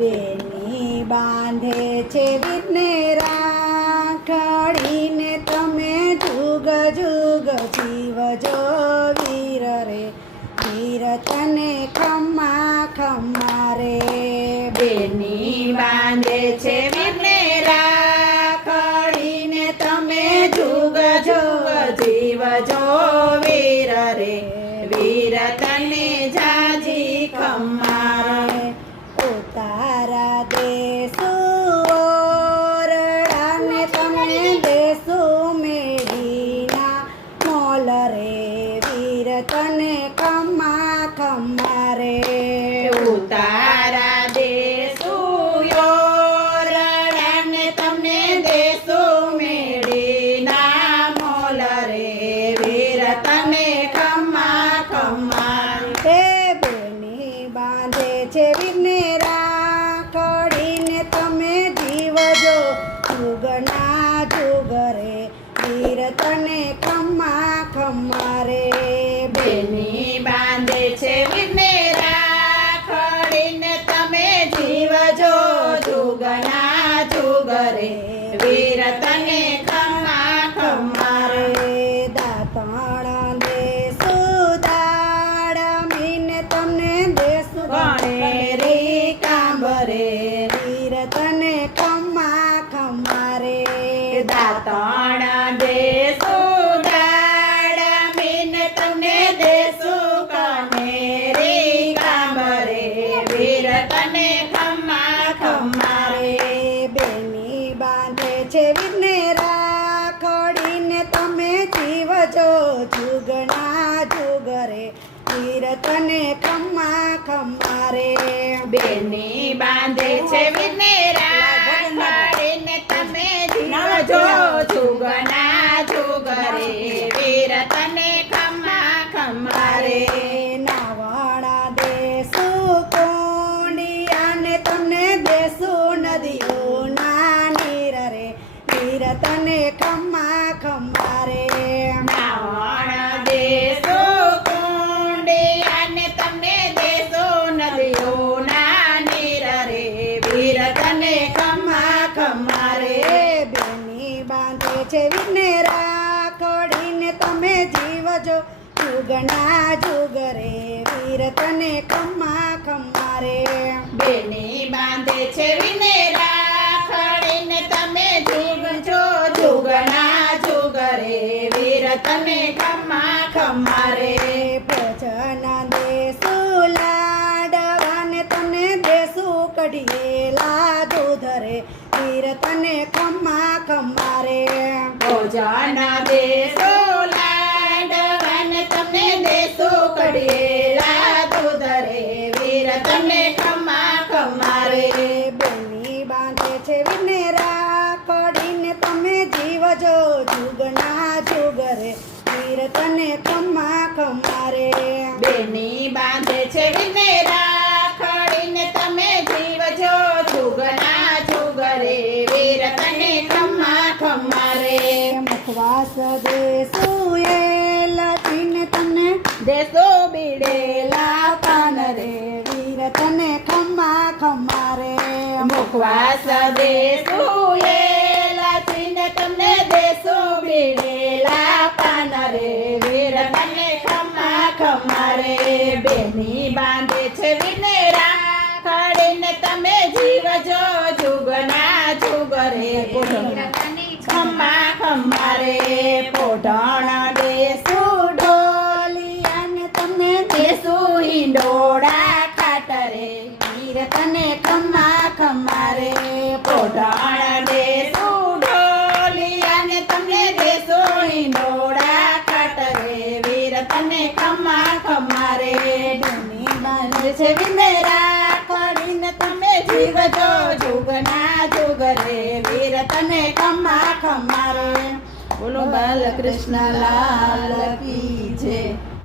બેની બાંધે છે વીરને રાખડીને તમે જુગ જુગ જીવજો વીર રે, વીર તને ખમ્મા ખમ્મા રે. બેની બાંધે છે વીરને રાખડીને તમે જુગ જુગ જીવજો વીર રે, વીર તને જાજી ખમ્મા રે. તારા દેશો ઓરડાને તમે દેશો મેળીના મોલ રે, વીર તને ખમ્મા ખમ્મા રે. ઉતારા દેશો ઓરડાને તમને દેશો મેળીના મોલ રે, વીર તને ખમ્મા ખમ્મા રે. તે બેની બાંધે છે વીરને રાખડીને તમે જીવજો જુગના જુગ રે, વીર તને ખમ્મા ખમ્મા રે. બેની બાંધે છે વીરને રાખડીને તમે જીવજો જુગના જુગ રે, વીર તને ખમ્મા ખમ્મા રે. દાતણ દેશો દાડમીને તમને દેશો ગણેરી કાંબરે, વીર તને ખમ્મા ખમ્મા રે. દાતણ દેશો દાડમીને તમને દેશો કનેરી કાંબરે, વીર તને ખમ્મા ખમ્મા રે. બેની બાંધે છે વીરને રાખડીને તમે જીવજો જુગના જુગ રે, વીર તને ખમ્મા ખમ્મા રે. બેની બાંધે છે વીરને રાખડીને તમે જીવજો જુગના જુગ રે, વીર તને ખમ્મા ખમ્મા રે. નાવાણા દેશો કોંડિયાને તમને દેશો નદીઓ ના નીર રે, વીર તને ખમ્મા ખમ્મા રે. નાવણ દેશો કુંડિયાને તમને દેશો નદીઓના નીર રે, વીર તને ખમ્મા ખમ્મા રે. બેની બાંધે છે વીરને રાખડીને તમે જીવજો જુગના જુગ રે, વીર તને ખમ્મા ખમ્મા રે. બેની બાંધે છે વીરને રાખડીને તમે જીવજો જુગના જુગ રે, વીર તને ખમ્મા ખમ્મા રે. ભજન દેશો લાડવાને તમને દેશો કઢિયેલા દૂધ રે, વીર તને ખમ્મા ખમ્મા રે. ભોજન દેશો લાડવાને તમને દેશો કઢિયેલા દૂધ રે, વીર તને ખમ્મા ખમ્મા રે. બેની બાંધે છે વીરને રાખડીને તમે જીવજો જુગના જુગ રે, વીર તને ખમ્મા ખમ્મા રે. બેની બાંધે છે વીરને રાખડીને તમે જીવજો જુગના જુગ રે, વીર તને ખમ્મા ખમ્મા રે. મુખવાસ દેશો એ લચીને તમને દેશો બીડેલા પાન રે, વીર તને ખમ્મા ખમ્મા રે. મુખવાસ દેશો એ લાચીને તમને દેશો બીડેલા પાન રે, વીર તને ખમ્મા ખમ્મા રે. બેની બાંધે છે વીરને રાખડીને તમે જીવજો જુગના જુગ રે, ખમ્મા ખમ્મા રે. પોઢણ દેશો ઢોલિયાને તમને દેશો હિંડોળા ખાટ રે, વીર તને ખમ્મા ખમ્મા રે. પોઢણ દેશો ઢોલિયાને તમને દેશો હિંડોળા ખાટ રે, વીર તને ખમ્મા ખમ્મા રે. બેની બાંધે છે વીરને રાખડીને તમે જીવજો જુગના જુગ રે, વીર તને ખમ્મા ખમ્મા રે. બોલો બાલકૃષ્ણ લાલ કી જય.